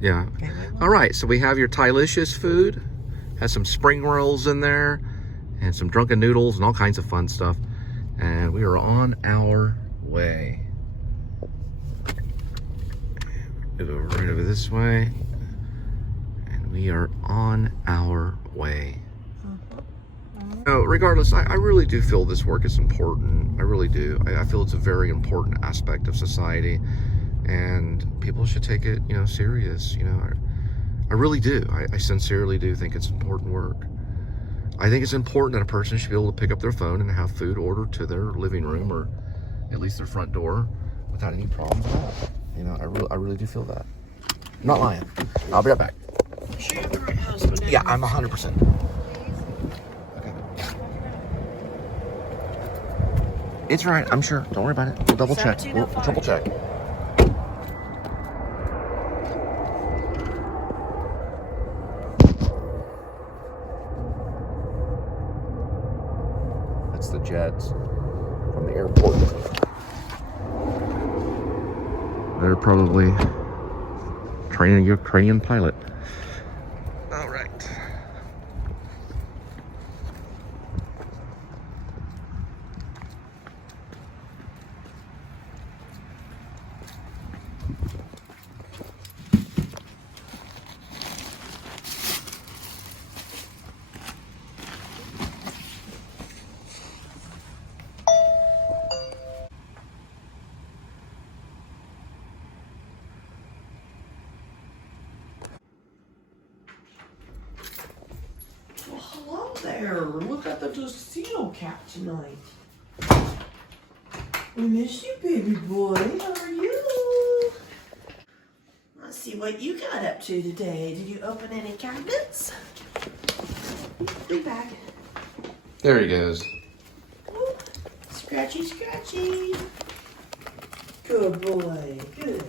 Yeah. All right, so we have your Tylicious food. Has some spring rolls in there and some drunken noodles and all kinds of fun stuff. And we are on our way. Move right over this way. And we are on our way. No, regardless, I really do feel this work is important. I really do. I feel it's a very important aspect of society, and people should take it, you know, serious. You know, I really do. I sincerely do think it's important work. I think it's important that a person should be able to pick up their phone and have food ordered to their living room or at least their front door without any problems at all. You know, I really do feel that. I'm not lying. I'll be right back. Sure you have the right husband. Yeah, I'm 100%. It's right, I'm sure. Don't worry about it. We'll double check. We'll triple check. That's the jets from the airport. They're probably training a Ukrainian pilot. All right. Hello there. Look at the casino cap tonight. We miss you, baby boy. How are you? Let's see what you got up to today. Did you open any cabinets? Be back. There he goes. Ooh, scratchy, scratchy. Good boy. Good.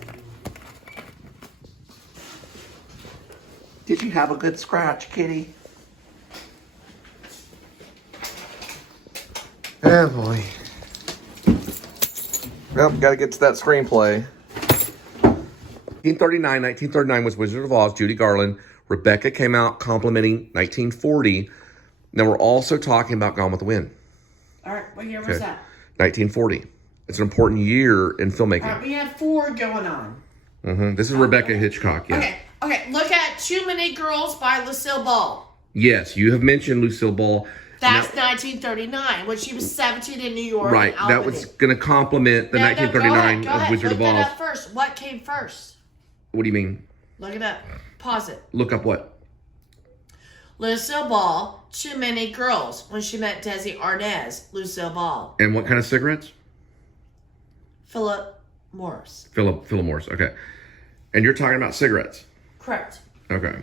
Did you have a good scratch, kitty? Oh boy. Well, gotta get to that screenplay. 1939 was Wizard of Oz, Judy Garland. Rebecca came out complimenting 1940. Now we're also talking about Gone with the Wind. All right, what year was that? 1940. It's an important year in filmmaking. All right, we have 4 going on. This is Rebecca Hitchcock, yeah. Okay, look at Too Many Girls by Lucille Ball. Yes, you have mentioned Lucille Ball. That's 1939, when she was 17 in New York. Right, that was going to complement the 1939 of Wizard of Oz. Look that up first. What came first? What do you mean? Look it up. Pause it. Look up what? Lucille Ball, Too Many Girls, when she met Desi Arnaz. Lucille Ball. And what kind of cigarettes? Philip Morris. Philip Morris, okay. And you're talking about cigarettes? Correct. Okay.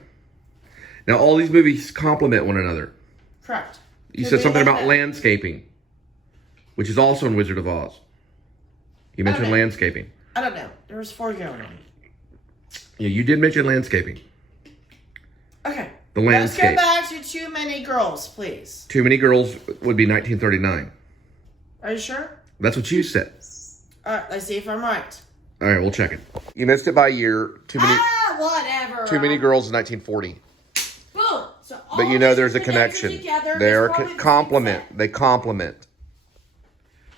Now, all these movies complement one another. Correct. You said something about landscaping, which is also in Wizard of Oz. You mentioned landscaping. I don't know. There was 4 going on. Yeah, you did mention landscaping. Okay. The landscape. Let's go back to Too Many Girls, please. Too Many Girls would be 1939. Are you sure? That's what you said. All right, let's see if I'm right. All right, we'll check it. You missed it by a year. Whatever. Too Many Girls in 1940. Boom. So all But you know there's a these connection. together, They are it's probably the complement. same set. They complement.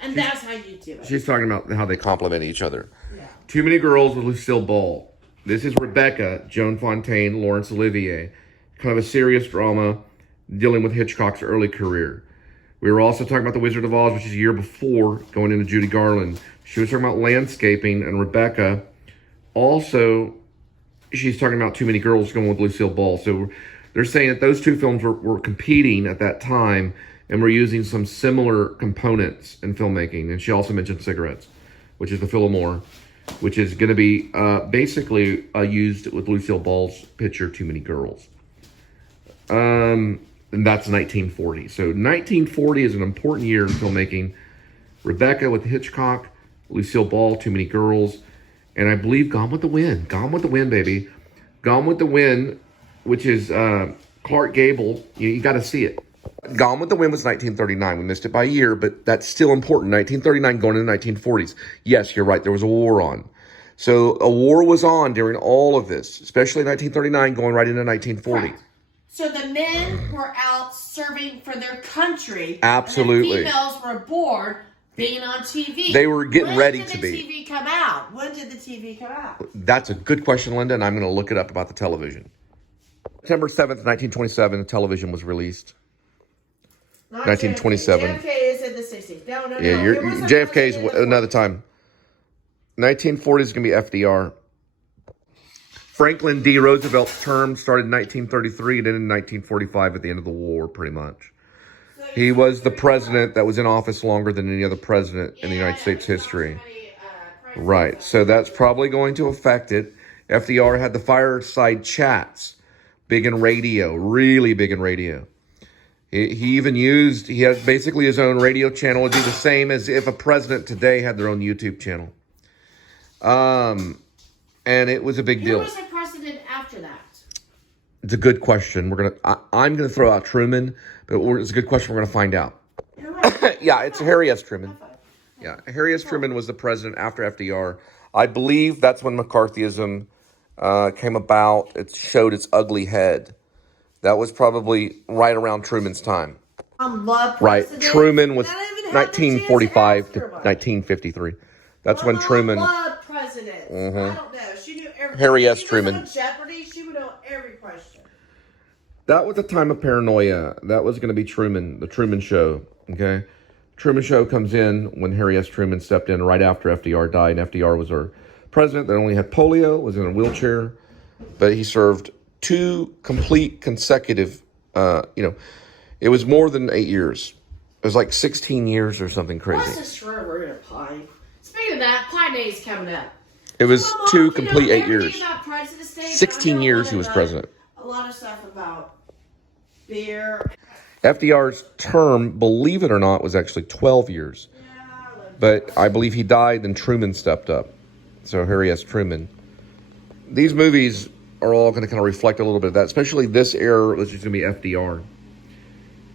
And that's how you do it. She's talking about how they complement each other. Yeah. Too Many Girls with Lucille Ball. This is Rebecca, Joan Fontaine, Laurence Olivier. Kind of a serious drama dealing with Hitchcock's early career. We were also talking about The Wizard of Oz, which is a year before going into Judy Garland. She was talking about landscaping, and Rebecca also, she's talking about Too Many Girls going with Lucille Ball. So they're saying that those two films were competing at that time and were using some similar components in filmmaking. And she also mentioned cigarettes, which is the Philomore, which is going to be basically used with Lucille Ball's picture, Too Many Girls. And that's 1940. So 1940 is an important year in filmmaking. Rebecca with Hitchcock, Lucille Ball, Too Many Girls, and I believe Gone with the Wind. Gone with the Wind, baby. Gone with the Wind, which is Clark Gable. You got to see it. Gone with the Wind was 1939. We missed it by a year, but that's still important. 1939 going into the 1940s. Yes, you're right. There was a war on. So a war was on during all of this, especially 1939, going right into 1940. Correct. So the men were out serving for their country. Absolutely. And the females were bored being on TV. They were getting ready to be. When did the TV come out? When did the TV come out? That's a good question, Linda, and I'm going to look it up about the television. September 7th, 1927, the television was released. Not 1927. JFK is in the 60s. No. Yeah, JFK is another time. 1940 is going to be FDR. Franklin D. Roosevelt's term started in 1933 and ended in 1945 at the end of the war, pretty much. He was the president that was in office longer than any other president in the United States history. Right, so that's probably going to affect it. FDR had the fireside chats, big in radio, really big in radio. He had basically his own radio channel. It'd be the same as if a president today had their own YouTube channel. And it was a big deal. Who was the president after that? It's a good question. I'm gonna throw out Truman, but it's a good question. We're gonna find out. Yeah, it's Harry S. Truman. Yeah, Harry S. Truman was the president after FDR. I believe that's when McCarthyism came about. It showed its ugly head. That was probably right around Truman's time. Right, Truman was 1945 to 1953. That's when Truman. President. I don't know. She knew everything. Harry S. Truman. On Jeopardy, she would know every question. That was a time of paranoia. That was going to be Truman, the Truman Show. Okay, Truman Show comes in when Harry S. Truman stepped in right after FDR died. And FDR was our president that only had polio, was in a wheelchair, but he served 2 complete consecutive. It was more than 8 years. It was like 16 years or something crazy. What's this we're gonna pie? Speaking of that, Pie Day is coming up. It was 2 complete 8 years. 16 years he was president. A lot of stuff about beer. FDR's term, believe it or not, was actually 12 years. But I believe he died, then Truman stepped up. So Harry S. Truman. These movies are all going to kind of reflect a little bit of that, especially this era, which is going to be FDR.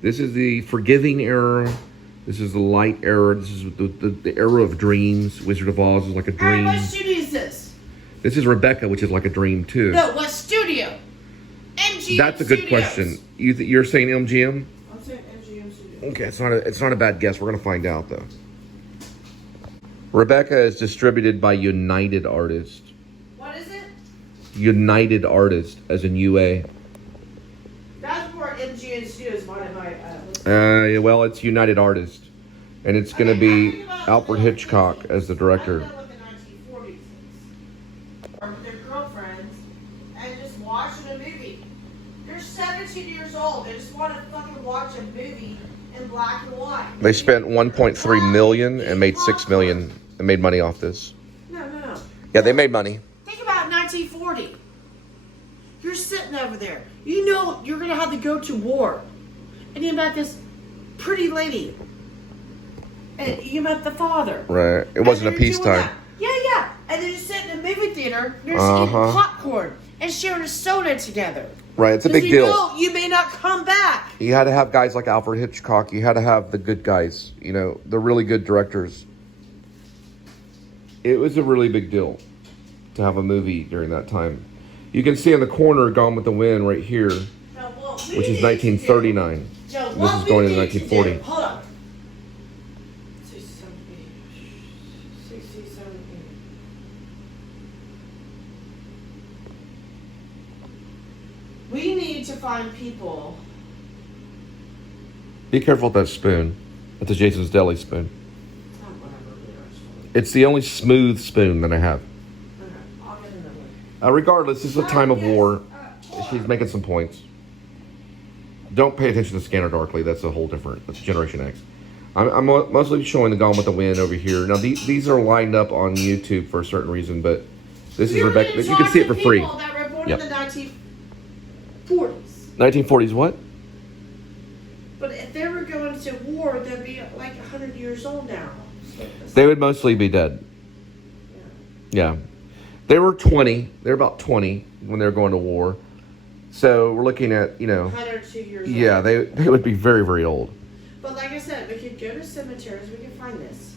This is the forgiving era. This is the light era. This is the era of dreams. Wizard of Oz is like a dream. What studio is this? This is Rebecca, which is like a dream too. No, what studio? MGM. That's a good Studios. question. You're saying MGM? I'm saying MGM Studios. Okay, it's not a bad guess. We're gonna find out though. Rebecca is distributed by United Artists. What is it? United Artists, as in UA. That's where MGM Studios might. Well, it's United Artists, and it's going to be Alfred Hitchcock as the director. I know what the 1940s is. Or with their girlfriends and just watching a movie. They're 17 years old. They just want to fucking watch a movie in black and white. They spent 1.3 million and made 6 million and made money off this. No. Yeah, they made money. Think about 1940. You're sitting over there. You know you're going to have to go to war. And you met this pretty lady. And you met the father. Right. It wasn't a peacetime. Yeah. And then you sit in a movie theater, you're eating popcorn and sharing a soda together. Right, it's a big deal. Know you may not come back. You had to have guys like Alfred Hitchcock. You had to have the good guys, the really good directors. It was a really big deal to have a movie during that time. You can see in the corner Gone with the Wind right here, which is 1939. This is going into 1940. Hold on. 67. We need to find people. Be careful with that spoon. That's a Jason's Deli spoon. It's the only smooth spoon that I have. Okay, I'll get another one. Regardless, this is a time of war. She's making some points. Don't pay attention to Scanner Darkly. That's a whole different. That's Generation X. I'm mostly showing the Gone with the Wind over here. Now these are lined up on YouTube for a certain reason, but this is Rebecca. You can see it for free. That were born in the 1940s. 1940s what? But if they were going to war, they'd be like 100 years old now. They would mostly be dead. Yeah. They were 20. They're about 20 when they were going to war. So we're looking at, 102 years old. Yeah, they would be very, very old. But like I said, we could go to cemeteries. We could find this.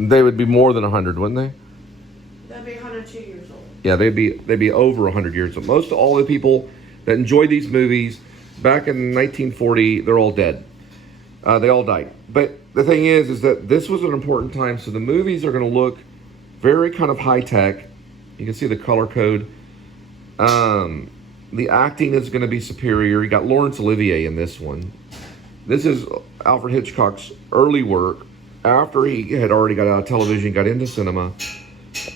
They would be more than 100, wouldn't they? That'd be 102 Yeah, they'd be over 100 years. But most all the people that enjoyed these movies back in 1940, they're all dead. They all died. But the thing is that this was an important time. So the movies are going to look very kind of high tech. You can see the color code. The acting is going to be superior. You got Laurence Olivier in this one. This is Alfred Hitchcock's early work after he had already got out of television, got into cinema.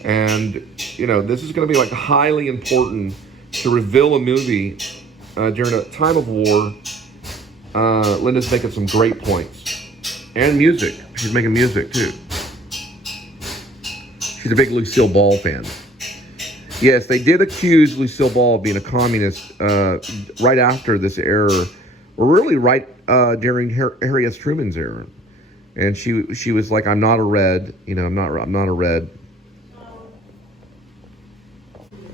And, you know, this is going to be like highly important to reveal a movie during a time of war. Linda's making some great points. And music. She's making music, too. She's a big Lucille Ball fan. Yes, they did accuse Lucille Ball of being a communist right after this era, or really right during Harry S. Truman's era. And she was like, "I'm not a red, you know, I'm not a red."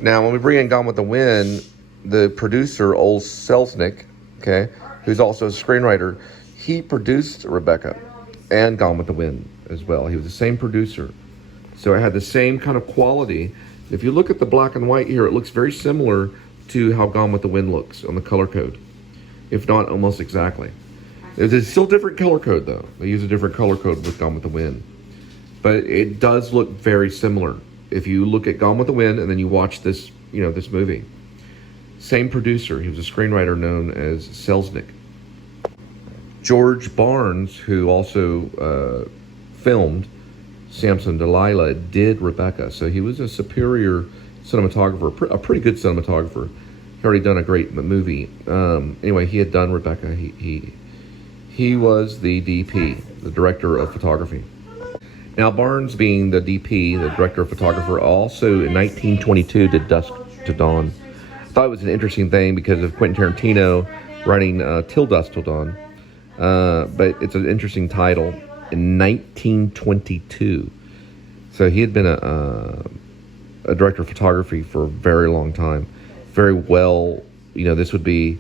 Now, when we bring in Gone with the Wind, the producer, Cole Spivey, okay, who's also a screenwriter, he produced Rebecca and Gone with the Wind as well. He was the same producer. So it had the same kind of quality. If you look at the black and white here, it looks very similar to how Gone with the Wind looks on the color code, if not almost exactly. It's still different color code, though. They use a different color code with Gone with the Wind. But it does look very similar. If you look at Gone with the Wind and then you watch this, you know, this movie. Same producer. He was a screenwriter known as Selznick. George Barnes, who also filmed Samson Delilah, did Rebecca. So he was a superior cinematographer, a pretty good cinematographer. He already done a great movie. Anyway, he had done Rebecca. He was the DP, the director of photography. Now, Barnes, being the DP, the director of photographer, also in 1922 did Dusk to Dawn. I thought it was an interesting thing because of Quentin Tarantino writing Till Dusk Till Dawn. But it's an interesting title. In 1922. So he had been a director of photography for a very long time. Very well, you know, this would be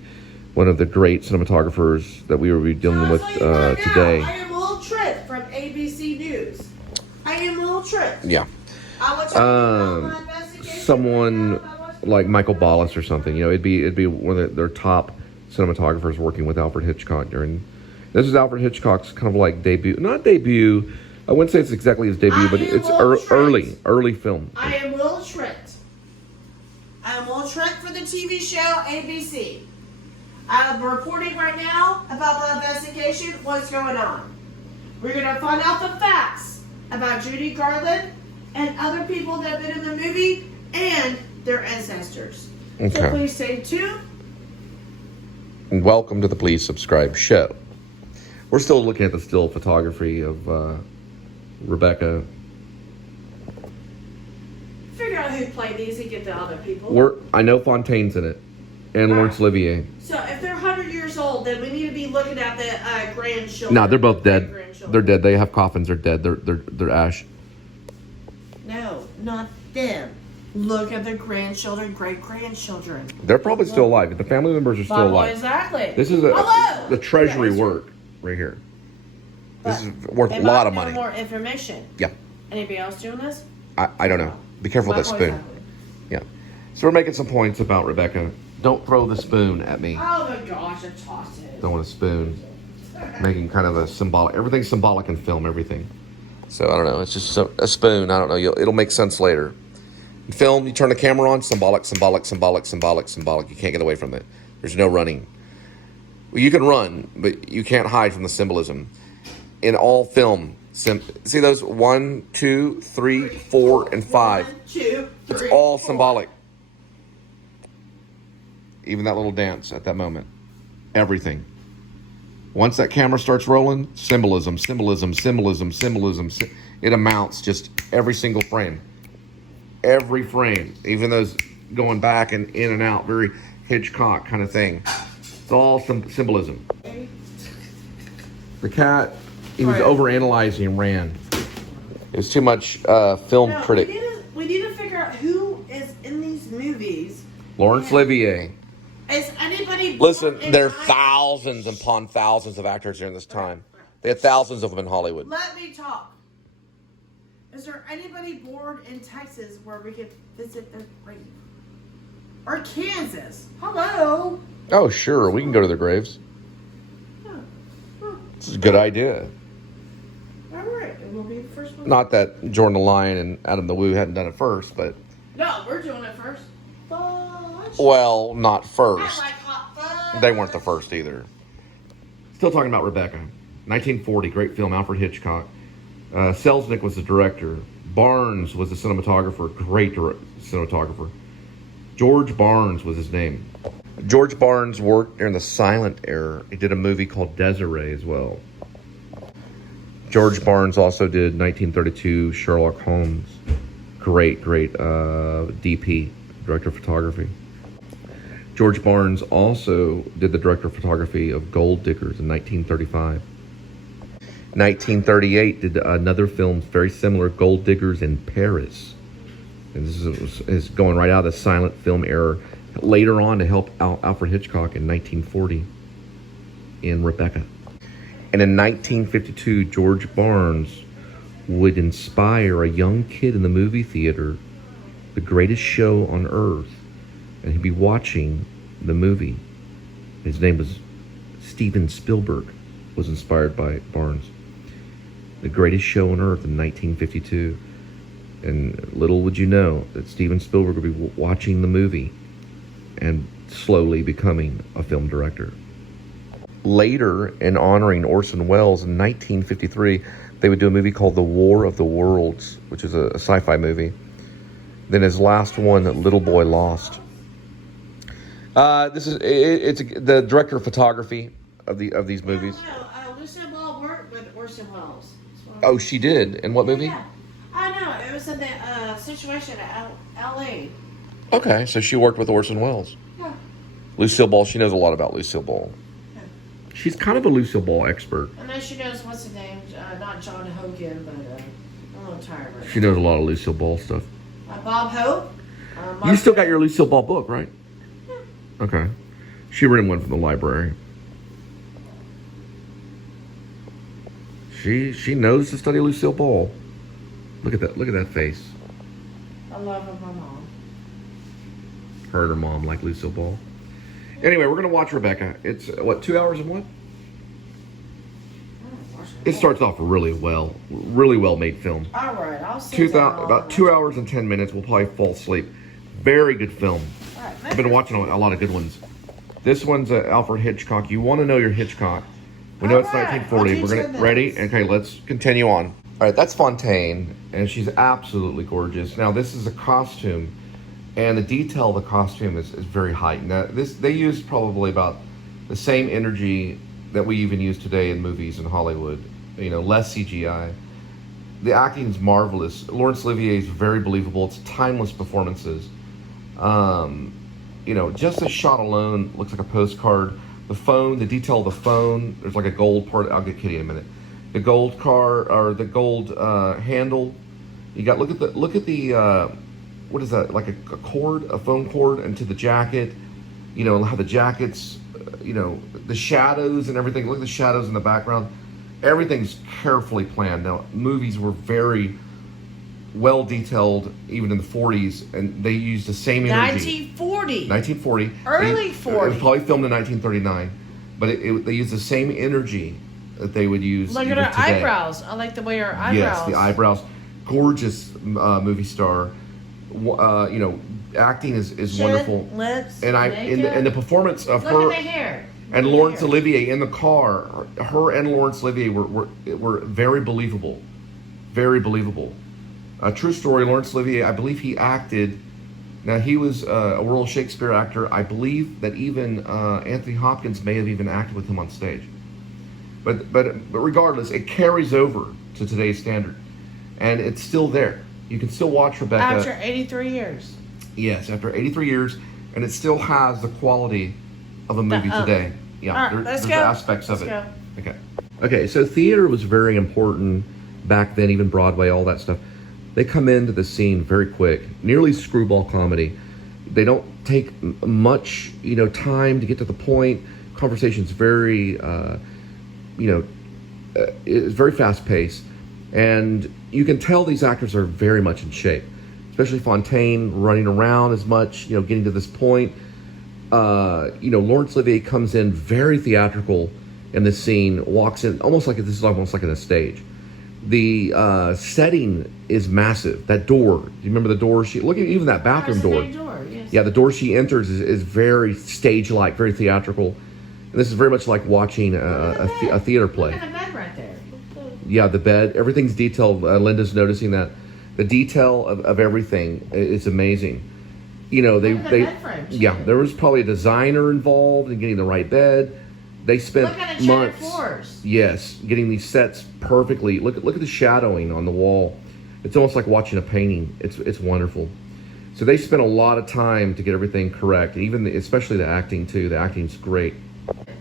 one of the great cinematographers that we will be dealing with today. I am Little Trent from ABC News. I am Little Trent. Yeah. I someone like Michael Ballas or something. You know, it'd be one of their top cinematographers working with Alfred Hitchcock during. This is Alfred Hitchcock's kind of like debut. Not debut. I wouldn't say it's exactly his debut, but it's early film. I am Will Trent. I am Will Trent for the TV show ABC. I'm reporting right now about the investigation, what's going on. We're going to find out the facts about Judy Garland and other people that have been in the movie and their ancestors. Okay. So please stay tuned. And welcome to the Please Subscribe show. We're still looking at the still photography of Rebecca. Figure out who played these and get the other people. I know Fontaine's in it, and Laurence Olivier. So if they're 100 years old, then we need to be looking at the grandchildren. No, they're both dead. They're dead. They have coffins. They're dead. They're ash. No, not them. Look at the grandchildren, great-grandchildren. They're probably still alive. The family members are still alive. Exactly. This is the treasury work right here. This is worth a lot of money. More information. Yeah. Anybody else doing this? I don't know. Be careful with that spoon. Yeah. So we're making some points about Rebecca. Don't throw the spoon at me. Oh my gosh, I tossed it. Don't want a spoon. Making kind of a symbolic. Everything's symbolic in film. Everything. So I don't know. It's just a spoon. I don't know. It'll make sense later. In film, you turn the camera on. Symbolic, symbolic, symbolic, symbolic, symbolic. You can't get away from it. There's no running. Well, you can run, but you can't hide from the symbolism. In all film, see those 1, 2, 3, 4, and 5. 1, 2, 3, it's all 4. symbolic. Even that little dance at that moment. Everything. Once that camera starts rolling, symbolism, symbolism, symbolism, symbolism. It amounts just every single frame. Every frame. Even those going back and in and out. Very Hitchcock kind of thing. It's all symbolism. The cat, he was overanalyzing and ran. It was too much film critic. We need to figure out who is in these movies. Laurence Olivier. Is anybody... Listen, there are thousands upon thousands of actors during this time. They had thousands of them in Hollywood. Let me talk. Is there anybody born in Texas where we could visit their grave? Or Kansas? Hello. Oh, sure. We can go to their graves. This is a good idea. All right. It will be the first one. Not that Jordan the Lion and Adam the Woo hadn't done it first, but... No, we're doing it first. Fudge. Well, not first. I like hot fudge. They weren't the first either. Still talking about Rebecca. 1940, great film, Alfred Hitchcock. Selznick was the director. Barnes was the cinematographer, great cinematographer. George Barnes was his name. George Barnes worked during the silent era. He did a movie called Desiree as well. George Barnes also did 1932 Sherlock Holmes. Great DP, director of photography. George Barnes also did the director of photography of Gold Diggers in 1935. 1938 did another film very similar, Gold Diggers in Paris. And this is going right out of the silent film era. Later on to help Alfred Hitchcock in 1940 in Rebecca. And in 1952, George Barnes would inspire a young kid in the movie theater, the greatest show on earth. And he'd be watching the movie. His name was Steven Spielberg, was inspired by Barnes. The greatest show on earth in 1952. And little would you know that Steven Spielberg would be watching the movie and slowly becoming a film director. Later, in honoring Orson Welles in 1953, they would do a movie called The War of the Worlds, which is a sci-fi movie. Then his last one, Little Boy Lost. It's the director of photography of these movies. No, Lucille Ball worked with Orson Welles. Oh, she did? In what movie? Yeah. I know. It was in the Situation at L.A. Okay, so she worked with Orson Welles. Yeah. Lucille Ball, she knows a lot about Lucille Ball. Yeah. She's kind of a Lucille Ball expert. I know she knows what's his name. Not John Hogan, but I'm a little tired right She knows a lot of Lucille Ball stuff. Bob Hope. You still got your Lucille Ball book, right? Yeah. Okay. She rented one from the library. She knows to study Lucille Ball. Look at that face. I love my mom. Her and her mom like Lucille Ball. Anyway, we're gonna watch Rebecca. It's what, 2 hours and what? It starts off really well made film. All right, I'll see. About 2 hours and 10 minutes. We'll probably fall asleep. Very good film. All right, I've been watching a lot of good ones. This one's Alfred Hitchcock. You want to know your Hitchcock. We know it's 1940. We're gonna ready? Okay, let's continue on. All right, that's Fontaine, and she's absolutely gorgeous. Now this is a costume, and the detail of the costume is very heightened. Now they used probably about the same energy that we even use today in movies in Hollywood. You know, less CGI. The acting is marvelous. Laurence Olivier is very believable. It's timeless performances. You know, just the shot alone looks like a postcard. The phone, the detail of the phone, there's like a gold part. I'll get Kitty in a minute. The gold car or the gold handle. You got look at the what is that? Like a cord, a phone cord, into the jacket. You know how the jackets, you know, the shadows and everything. Look at the shadows in the background. Everything's carefully planned. Now, movies were very well detailed, even in the 40s, and they used the same energy. 1940. Early 40s. It was probably filmed in 1939, but they used the same energy that they would use. Look at her eyebrows. I like the way her eyebrows. Yes, the eyebrows. Gorgeous movie star. You know, acting is wonderful. Lips, and the performance of her. Look at the hair. And Laurence Olivier in the car, her and Laurence Olivier were very believable. Very believable. A true story, Laurence Olivier, I believe he acted, now he was a Royal Shakespeare actor. I believe that even Anthony Hopkins may have even acted with him on stage. But regardless, it carries over to today's standard. And it's still there. You can still watch Rebecca. After 83 years. Yes, after 83 years, and it still has the quality of a movie today. Yeah, right, there's aspects of it. Go. Okay, so theater was very important back then, even Broadway, all that stuff. They come into the scene very quick, nearly screwball comedy. They don't take much, you know, time to get to the point. Conversation's very, you know, it's very fast paced. And you can tell these actors are very much in shape, especially Fontaine running around as much, you know, getting to this point. You know, Laurence Olivier comes in very theatrical in this scene, walks in almost like this is almost like in a stage. The setting is massive. That door, do you remember the door? Look at even that bathroom door. Yes. Yeah, the door she enters is very stage-like, very theatrical. And this is very much like watching a theater play. Look at the bed right there. Yeah, the bed, everything's detailed. Linda's noticing that. The detail of everything is amazing. You know, they bed frame, too. yeah, there was probably a designer involved in getting the right bed. They spent Look at the months. floors. Yes, getting these sets perfectly. Look at the shadowing on the wall. It's almost like watching a painting. It's wonderful. So they spent a lot of time to get everything correct, even especially the acting too. The acting's great.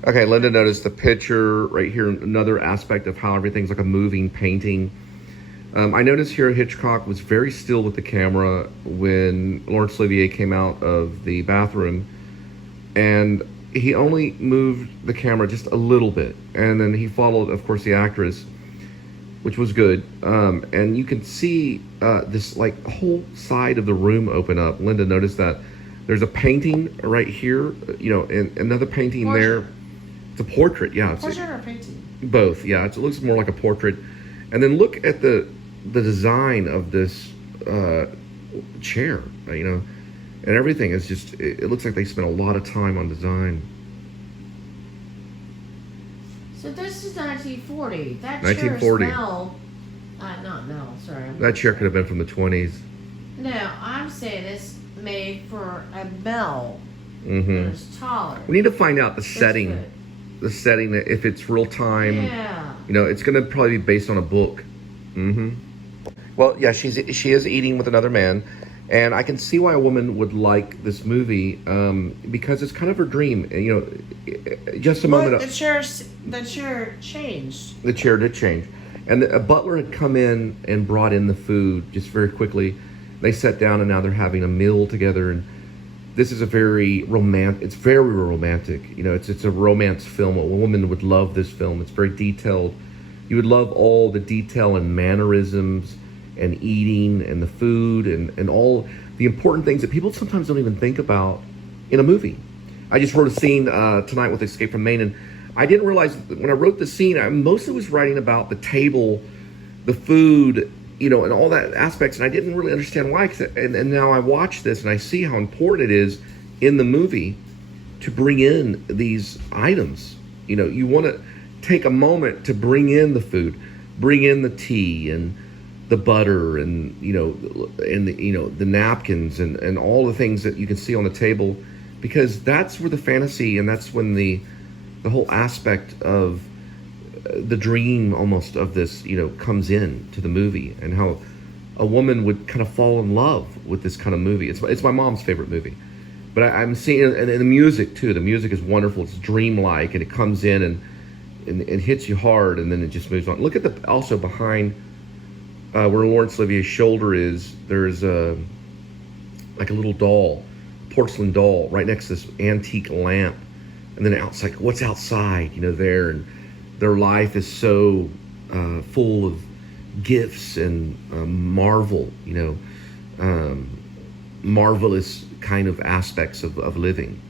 Okay, Linda noticed the picture right here. Another aspect of how everything's like a moving painting. I noticed here Hitchcock was very still with the camera when Laurence Olivier came out of the bathroom, and he only moved the camera just a little bit, and then he followed, of course, the actress, which was good. And you can see this like whole side of the room open up. Linda noticed that there's a painting right here, you know, and another painting there. It's a portrait, yeah. Portrait or painting? Both, yeah. It looks more like a portrait. And then look at the design of this chair, you know, and everything is just, it looks like they spent a lot of time on design. So this is 1940. That 1940. chair is Mel. Not Mel, sorry. That chair could have been from the 20s. No, I'm saying it's made for a Mel. Mm-hmm. It's taller. We need to find out the It's setting. good. The setting, if it's real time. Yeah. You know, it's going to probably be based on a book. Mm-hmm. Well, yeah, she is eating with another man. And I can see why a woman would like this movie, because it's kind of her dream. You know, just a moment. The chair changed. The chair did change. And a butler had come in and brought in the food just very quickly. They sat down and now they're having a meal together. And this is a very romantic, it's very romantic. You know, it's a romance film. A woman would love this film. It's very detailed. You would love all the detail and mannerisms and eating and the food and all the important things that people sometimes don't even think about in a movie. I just wrote a scene tonight with Escape from Maine, and I didn't realize that when I wrote the scene, I mostly was writing about the table, the food, you know, and all that aspects, and I didn't really understand why. And now I watch this and I see how important it is in the movie to bring in these items. You know, you want to take a moment to bring in the food, bring in the tea and the butter and, you know, and the, you know, the napkins and all the things that you can see on the table, because that's where the fantasy and that's when the whole aspect of the dream almost of this, you know, comes in to the movie, and how a woman would kind of fall in love with this kind of movie. It's my mom's favorite movie, but I'm seeing, and the music too. The music is wonderful. It's dreamlike, and it comes in and it hits you hard, and then it just moves on. Look at the also behind where Laurence Olivier's shoulder is. There's like a little doll, porcelain doll, right next to this antique lamp, and then outside, what's outside? You know, there and. Their life is so full of gifts and marvel, you know, marvelous kind of aspects of living.